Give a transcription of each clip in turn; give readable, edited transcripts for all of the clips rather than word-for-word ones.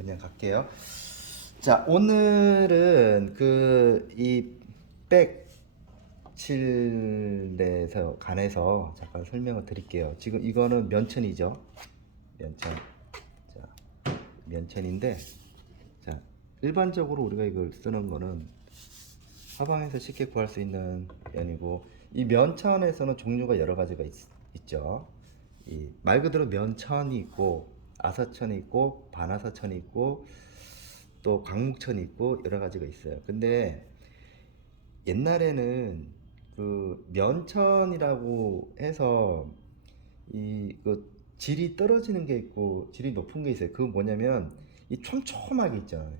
그냥 갈게요. 자, 오늘은 이 백칠에서 관해서 잠깐 설명을 드릴게요. 지금 이거는 면천이죠. 면천. 자, 면천인데, 자, 일반적으로 우리가 이걸 쓰는 거는 사방에서 쉽게 구할 수 있는 면이고, 이 면천에서는 종류가 여러 가지가 있죠. 이 말 그대로 면천이 있고, 아사천이 있고, 반아사천이 있고, 또 광목천이 있고 여러 가지가 있어요. 근데 옛날에는 그 면천이라고 해서 질이 떨어지는 게 있고 질이 높은 게 있어요. 그건 뭐냐면 이 촘촘하게 있잖아요.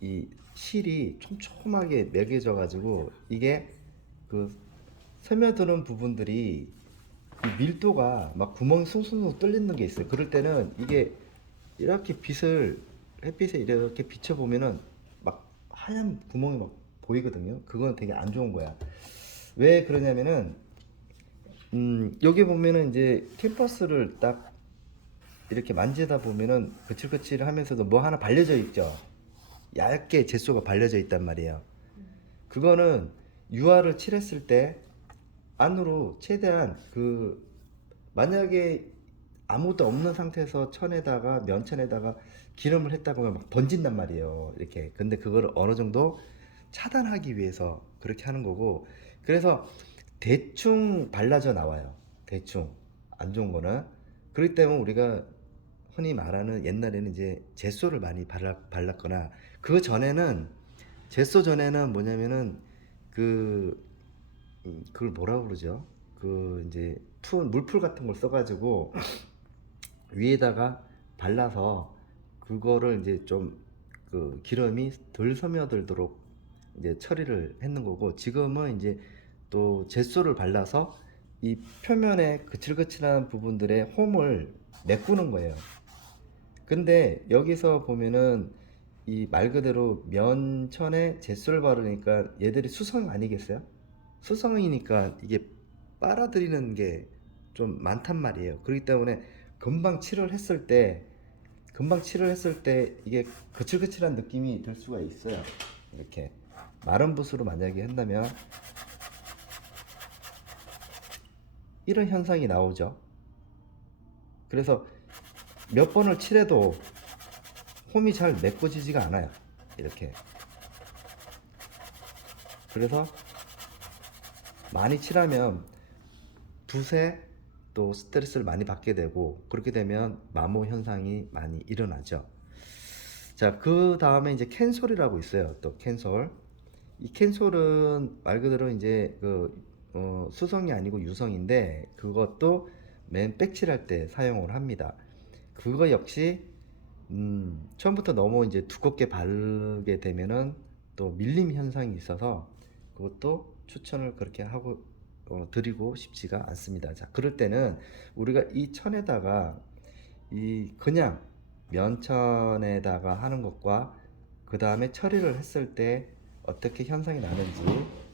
이 실이 촘촘하게 매겨져 가지고 이게 그 스며드는 부분들이 이 밀도가 막 구멍이 숭숭숭 뚫리는 게 있어요. 그럴 때는 이게 이렇게 햇빛에 이렇게 비춰보면은 막 하얀 구멍이 막 보이거든요. 그건 되게 안 좋은 거야. 왜 그러냐면은 여기 보면은 이제 캠퍼스를 딱 이렇게 만지다 보면은 거칠거칠 하면서도 뭐 하나 발려져 있죠. 얇게 젯소가 발려져 있단 말이에요. 그거는 유화를 칠했을 때 안으로 최대한 만약에 아무것도 없는 상태에서 면천에다가 기름을 했다고 하면 막 번진단 말이에요. 이렇게. 근데 그걸 어느 정도 차단하기 위해서 그렇게 하는 거고. 그래서 대충 발라져 나와요. 대충. 안 좋은 거는. 그렇기 때문에 우리가 흔히 말하는 옛날에는 이제 젯소를 많이 발랐거나 젯소 전에는 뭐냐면은 그 그걸 뭐라고 그러죠? 이제 물풀 같은 걸 써가지고 위에다가 발라서 그거를 이제 좀 기름이 덜 스며들도록 이제 처리를 했는 거고, 지금은 이제 또 젯소를 발라서 이 표면에 거칠거칠한 부분들의 홈을 메꾸는 거예요. 근데 여기서 보면은 이 말 그대로 면천에 젯소를 바르니까 얘들이 수성 아니겠어요? 수성이니까 이게 빨아들이는 게 좀 많단 말이에요. 그렇기 때문에 금방 칠을 했을 때 이게 거칠거칠한 느낌이 들 수가 있어요. 이렇게 마른 붓으로 만약에 한다면 이런 현상이 나오죠. 그래서 몇 번을 칠해도 홈이 잘 메꿔지지가 않아요. 이렇게. 그래서 많이 칠하면 붓에 또 스트레스를 많이 받게 되고, 그렇게 되면 마모 현상이 많이 일어나죠. 자, 그 다음에 이제 캔솔이라고 있어요. 또 캔솔. 이 캔솔은 말 그대로 이제 수성이 아니고 유성인데, 그것도 맨 백칠할 때 사용을 합니다. 그거 역시 처음부터 너무 이제 두껍게 바르게 되면은 또 밀림 현상이 있어서 그것도 추천을 그렇게 하고 드리고 싶지가 않습니다. 자, 그럴 때는 우리가 이 천에다가 이 그냥 면천에다가 하는 것과 그 다음에 처리를 했을 때 어떻게 현상이 나는지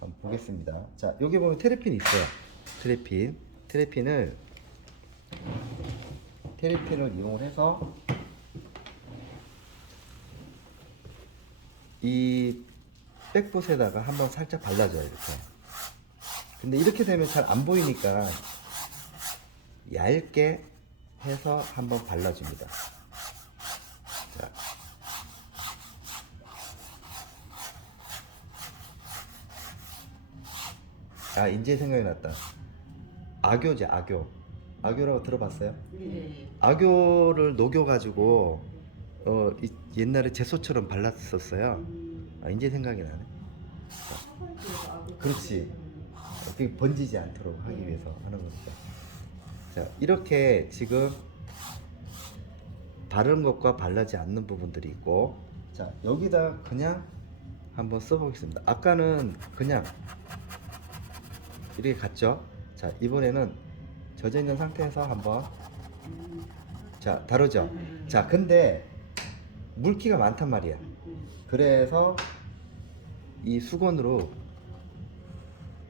한번 보겠습니다. 자, 여기 보면 테레핀 있어요. 테레핀. 테레핀을 이용을 해서 이 백봇에다가 한번 살짝 발라줘요. 이렇게. 근데 이렇게 되면 잘 안 보이니까 얇게 해서 한번 발라줍니다. 자. 아, 이제 생각이 났다. 악교제, 악교. 악교라고 들어봤어요? 네. 악교를 녹여가지고 옛날에 제소처럼 발랐었어요. 아, 이제 생각이 나네. 그렇지. 그게 번지지 않도록 하기 위해서 하는 거니까. 자, 이렇게 지금 바른 것과 바르지 않는 부분들이 있고, 자, 여기다 그냥 한번 써보겠습니다. 아까는 그냥 이렇게 갔죠. 자, 이번에는 젖어 있는 상태에서 한번, 자, 다르죠. 자, 근데 물기가 많단 말이야. 그래서 이 수건으로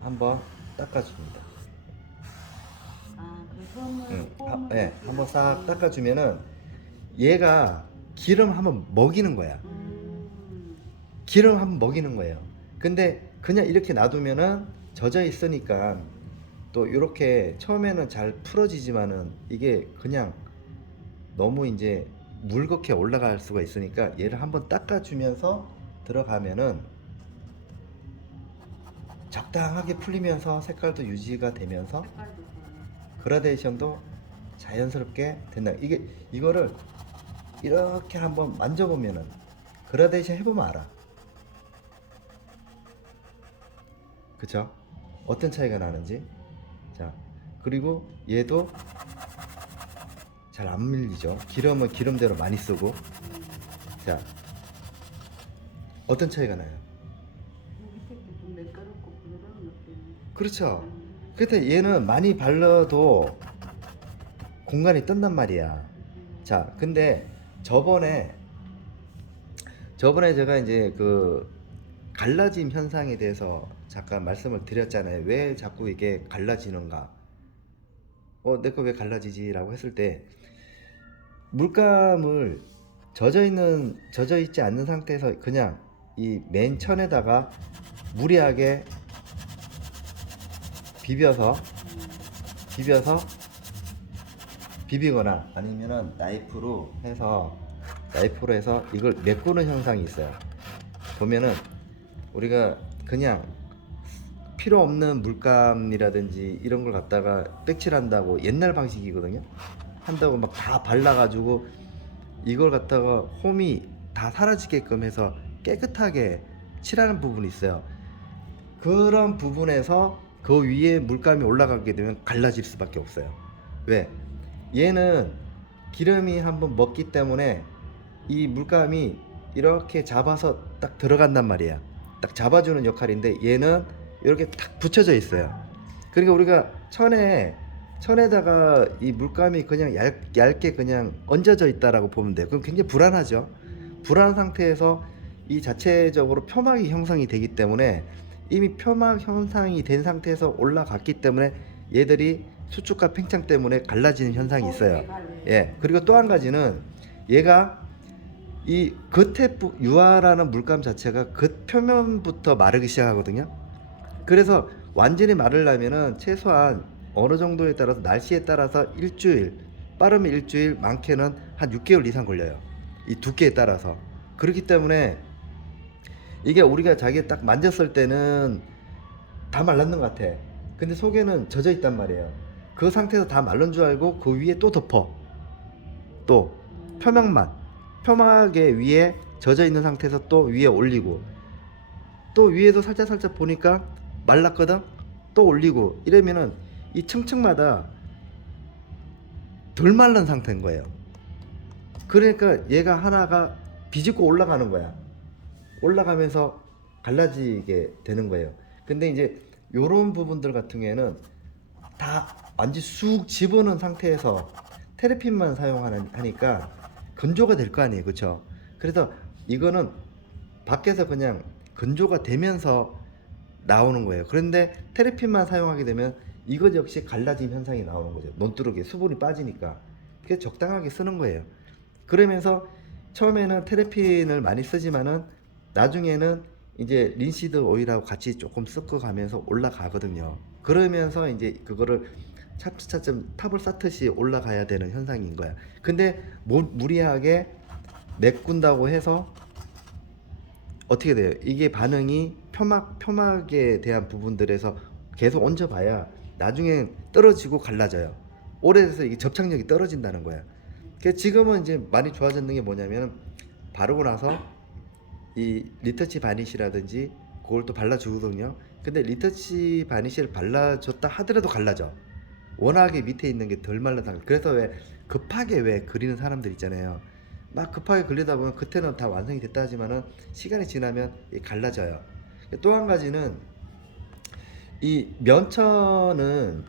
한번 닦아줍니다. 아, 그 솜을 네, 한번 싹 닦아주면은 얘가 기름 한번 먹이는 거야. 기름 한번 먹이는 거예요. 근데 그냥 이렇게 놔두면은 젖어 있으니까 또 이렇게 처음에는 잘 풀어지지만은 이게 그냥 너무 이제 물겋게 올라갈 수가 있으니까 얘를 한번 닦아주면서 들어가면은 적당하게 풀리면서 색깔도 유지가 되면서 그라데이션도 자연스럽게 된다. 이거를 이렇게 한번 만져보면은 그라데이션 해보면 알아. 그쵸? 어떤 차이가 나는지. 자, 그리고 얘도 잘 안 밀리죠. 기름은 기름대로 많이 쓰고. 자, 어떤 차이가 나요? 좀 매끄럽고 부드러운 느낌. 그렇죠. 근데 얘는 많이 발라도 공간이 뜬단 말이야. 자, 근데 저번에 제가 이제 그 갈라짐 현상에 대해서 잠깐 말씀을 드렸잖아요. 왜 자꾸 이게 갈라지는가? 내 거 왜 갈라지지라고 했을 때 물감을 젖어 있지 않는 상태에서 그냥 이 맨 천에다가 무리하게 비벼서 비비거나 아니면은 나이프로 해서 이걸 메꾸는 현상이 있어요. 보면은 우리가 그냥 필요 없는 물감이라든지 이런 걸 갖다가 백칠한다고 옛날 방식이거든요. 한다고 막 다 발라가지고 이걸 갖다가 홈이 다 사라지게끔 해서 깨끗하게 칠하는 부분이 있어요. 그런 부분에서 그 위에 물감이 올라가게 되면 갈라질 수밖에 없어요. 왜? 얘는 기름이 한번 먹기 때문에 이 물감이 이렇게 잡아서 딱 들어간단 말이야. 딱 잡아주는 역할인데 얘는 이렇게 딱 붙여져 있어요. 그러니까 우리가 천에다가 이 물감이 그냥 얇게 그냥 얹어져 있다라고 보면 돼요. 그럼 굉장히 불안하죠. 불안한 상태에서 이 자체적으로 표막이 형성이 되기 때문에 이미 표막 형성이 된 상태에서 올라갔기 때문에 얘들이 수축과 팽창 때문에 갈라지는 현상이 있어요. 예. 그리고 또 한 가지는 얘가 이 유화라는 물감 자체가 겉 표면부터 마르기 시작하거든요. 그래서 완전히 마르려면은 최소한 어느 정도에 따라서 날씨에 따라서 일주일, 빠르면 일주일, 많게는 한 6개월 이상 걸려요. 이 두께에 따라서. 그렇기 때문에 이게 우리가 자기 딱 만졌을 때는 다 말랐는 것 같아. 근데 속에는 젖어 있단 말이에요. 그 상태에서 다 말른 줄 알고 그 위에 또 덮어. 또 표막의 위에 젖어 있는 상태에서 또 위에 올리고 또 위에도 살짝 보니까 말랐거든. 또 올리고 이러면은 이 층층마다 덜 말른 상태인 거예요. 그러니까 얘가 하나가 비집고 올라가는 거야. 올라가면서 갈라지게 되는 거예요. 근데 이제 요런 부분들 같은 경우에는 다 완전 쑥 집어넣은 상태에서 테레핀만 사용하니까 건조가 될 거 아니에요. 그쵸? 그래서 이거는 밖에서 그냥 건조가 되면서 나오는 거예요. 그런데 테레핀만 사용하게 되면 이것 역시 갈라짐 현상이 나오는 거죠. 논두르게 수분이 빠지니까. 그게 적당하게 쓰는 거예요. 그러면서 처음에는 테레핀을 많이 쓰지만은 나중에는 이제 린시드 오일하고 같이 조금 섞어가면서 올라가거든요. 그러면서 이제 그거를 차츰차츰 탑을 쌓듯이 올라가야 되는 현상인 거야. 근데 무리하게 메꾼다고 해서 어떻게 돼요? 이게 반응이 표막에 대한 부분들에서 계속 얹어봐야 나중에 떨어지고 갈라져요. 오래돼서 이게 접착력이 떨어진다는 거야. 그래서 지금은 이제 많이 좋아졌는 게 뭐냐면 바르고 나서 이 리터치 바니쉬라든지 그걸 또 발라주거든요. 근데 리터치 바니쉬를 발라줬다 하더라도 갈라져. 워낙에 밑에 있는 게 덜 말라서. 그래서 왜 급하게 왜 그리는 사람들 있잖아요. 막 급하게 그리다 보면 그때는 다 완성이 됐다 하지만은 시간이 지나면 갈라져요. 또 한 가지는 이 면천은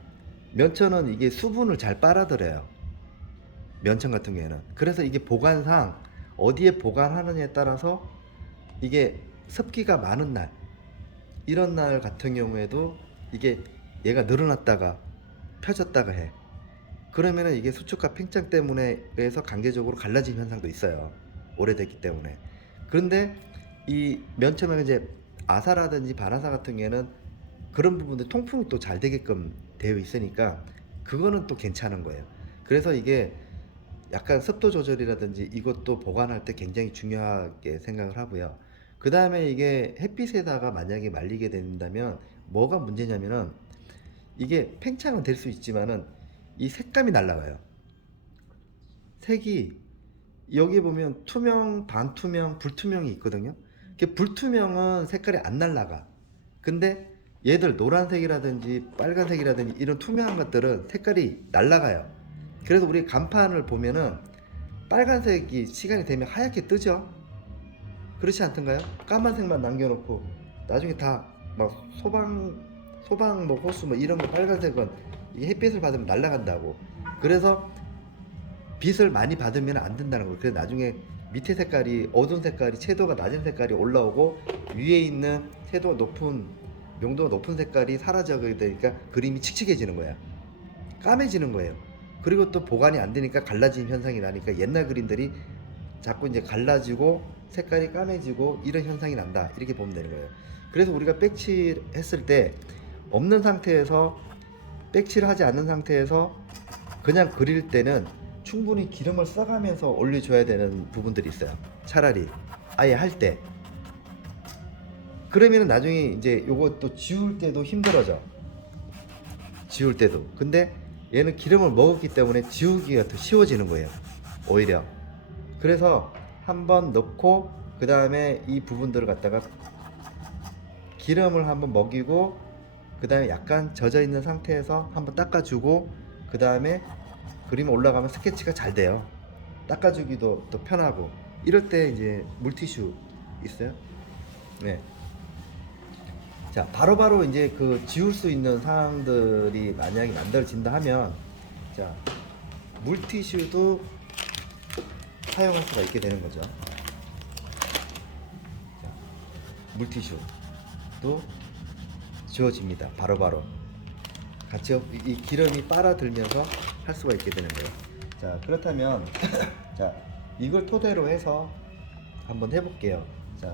이게 수분을 잘 빨아들여요. 면천 같은 경우에는. 그래서 이게 보관상 어디에 보관하느냐에 따라서 이게 습기가 많은 날, 이런 날 같은 경우에도 이게 얘가 늘어났다가 펴졌다가 해. 그러면은 이게 수축과 팽창 때문에 해서 강제적으로 갈라진 현상도 있어요. 오래됐기 때문에. 그런데 이 맨 처음에 이제 아사라든지 바나사 같은 경우에는 그런 부분들 통풍이 또 잘 되게끔 되어 있으니까 그거는 또 괜찮은 거예요. 그래서 이게 약간 습도 조절이라든지 이것도 보관할 때 굉장히 중요하게 생각을 하고요. 그 다음에 이게 햇빛에다가 만약에 말리게 된다면 뭐가 문제냐면은 이게 팽창은 될 수 있지만은 이 색감이 날라가요. 색이 여기 보면 투명, 반투명, 불투명이 있거든요. 이게 불투명은 색깔이 안 날라가. 근데 얘들 노란색이라든지 빨간색이라든지 이런 투명한 것들은 색깔이 날라가요. 그래서 우리 간판을 보면은 빨간색이 시간이 되면 하얗게 뜨죠. 그렇지 않던가요? 까만색만 남겨놓고 나중에 다 막 소방 뭐 호수 뭐 이런 거 빨간색은 이게 햇빛을 받으면 날아간다고. 그래서 빛을 많이 받으면 안 된다는 거예요. 그래서 나중에 밑에 색깔이 어두운 색깔이 채도가 낮은 색깔이 올라오고 위에 있는 채도가 높은 명도가 높은 색깔이 사라져게 되니까 그림이 칙칙해지는 거야. 까매지는 거예요. 그리고 또 보관이 안 되니까 갈라지는 현상이 나니까 옛날 그림들이 자꾸 이제 갈라지고 색깔이 까매지고 이런 현상이 난다. 이렇게 보면 되는 거예요. 그래서 우리가 백칠 했을 때 없는 상태에서 백칠을 하지 않는 상태에서 그냥 그릴 때는 충분히 기름을 써가면서 올려줘야 되는 부분들이 있어요. 차라리 아예 할 때. 그러면 나중에 이제 요것도 지울 때도 힘들어져. 지울 때도. 근데 얘는 기름을 먹었기 때문에 지우기가 더 쉬워지는 거예요. 오히려. 그래서 한번 넣고 그 다음에 이 부분들을 갖다가 기름을 한번 먹이고 그 다음에 약간 젖어 있는 상태에서 한번 닦아주고 그 다음에 그림 올라가면 스케치가 잘 돼요. 닦아주기도 또 편하고. 이럴 때 이제 물티슈 있어요. 네. 자, 바로바로 이제 그 지울 수 있는 상황들이 만약에 만들어진다 하면, 자, 물티슈도 사용할 수가 있게 되는 거죠. 자, 물티슈도 지워집니다. 바로바로. 같이 이 기름이 빨아들면서 할 수가 있게 되는 거예요. 자, 그렇다면 자, 이걸 토대로 해서 한번 해볼게요. 자,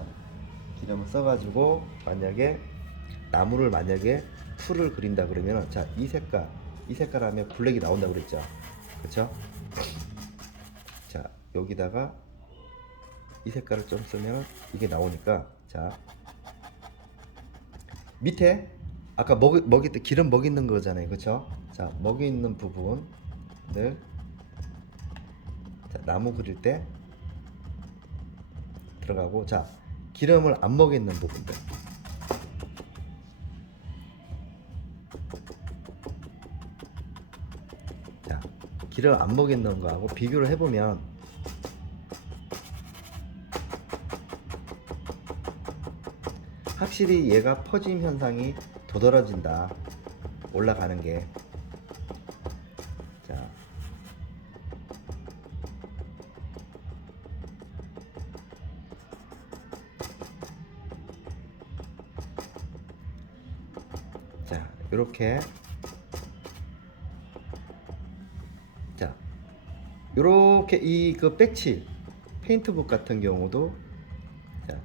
기름을 써가지고 만약에 나무를 만약에 풀을 그린다 그러면, 자, 이 색깔 하면 블랙이 나온다고 그랬죠. 그렇죠? 자, 여기다가 이 색깔을 좀 쓰면 이게 나오니까, 자, 밑에 아까 먹이 때 기름 먹이 있는 거잖아요. 그렇죠? 자, 먹이 있는 부분을, 자, 나무 그릴 때 들어가고, 자, 기름을 안 먹이 있는 부분들, 자, 기름 안 먹이 있는 거하고 비교를 해보면 확실히 얘가 퍼짐 현상이 도드라진다. 올라가는 게. 자, 자, 요렇게. 자, 요렇게 이 그 백칠 페인트북 같은 경우도, 자,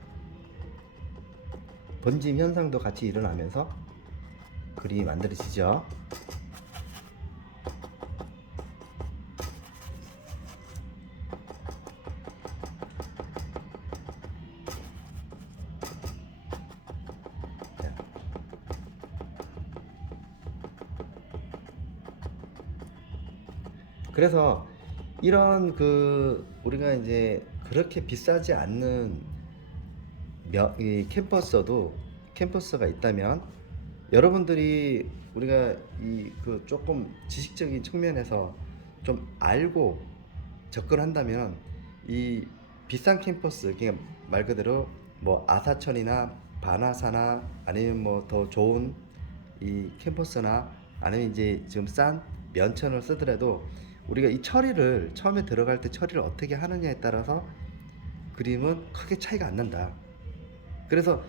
번짐 현상도 같이 일어나면서 그림이 만들어지죠. 자, 그래서 이런 그 우리가 이제 그렇게 비싸지 않는 이 캠퍼스가 있다면, 여러분들이 우리가 이 그 조금 지식적인 측면에서 좀 알고 접근한다면 이 비싼 캠퍼스, 그냥 말 그대로 뭐 아사천이나 바나사나 아니면 뭐 더 좋은 이 캠퍼스나 아니면 이제 지금 싼 면천을 쓰더라도 우리가 이 처리를 처음에 들어갈 때 처리를 어떻게 하느냐에 따라서 그림은 크게 차이가 안 난다. 그래서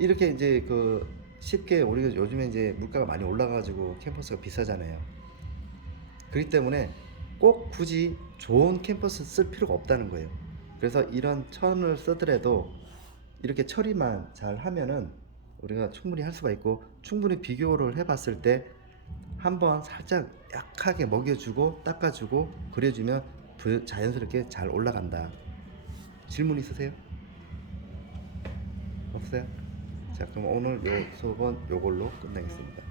이렇게 이제 그 쉽게, 우리가 요즘에 이제 물가가 많이 올라가지고 캠퍼스가 비싸잖아요. 그렇기 때문에 꼭 굳이 좋은 캠퍼스 쓸 필요가 없다는 거예요. 그래서 이런 천을 쓰더라도 이렇게 처리만 잘 하면은 우리가 충분히 할 수가 있고, 충분히 비교를 해봤을 때 한번 살짝 약하게 먹여주고 닦아주고 그려주면 자연스럽게 잘 올라간다. 질문 있으세요? 없어요? 자, 그럼 오늘 요 수업은 요걸로 끝내겠습니다.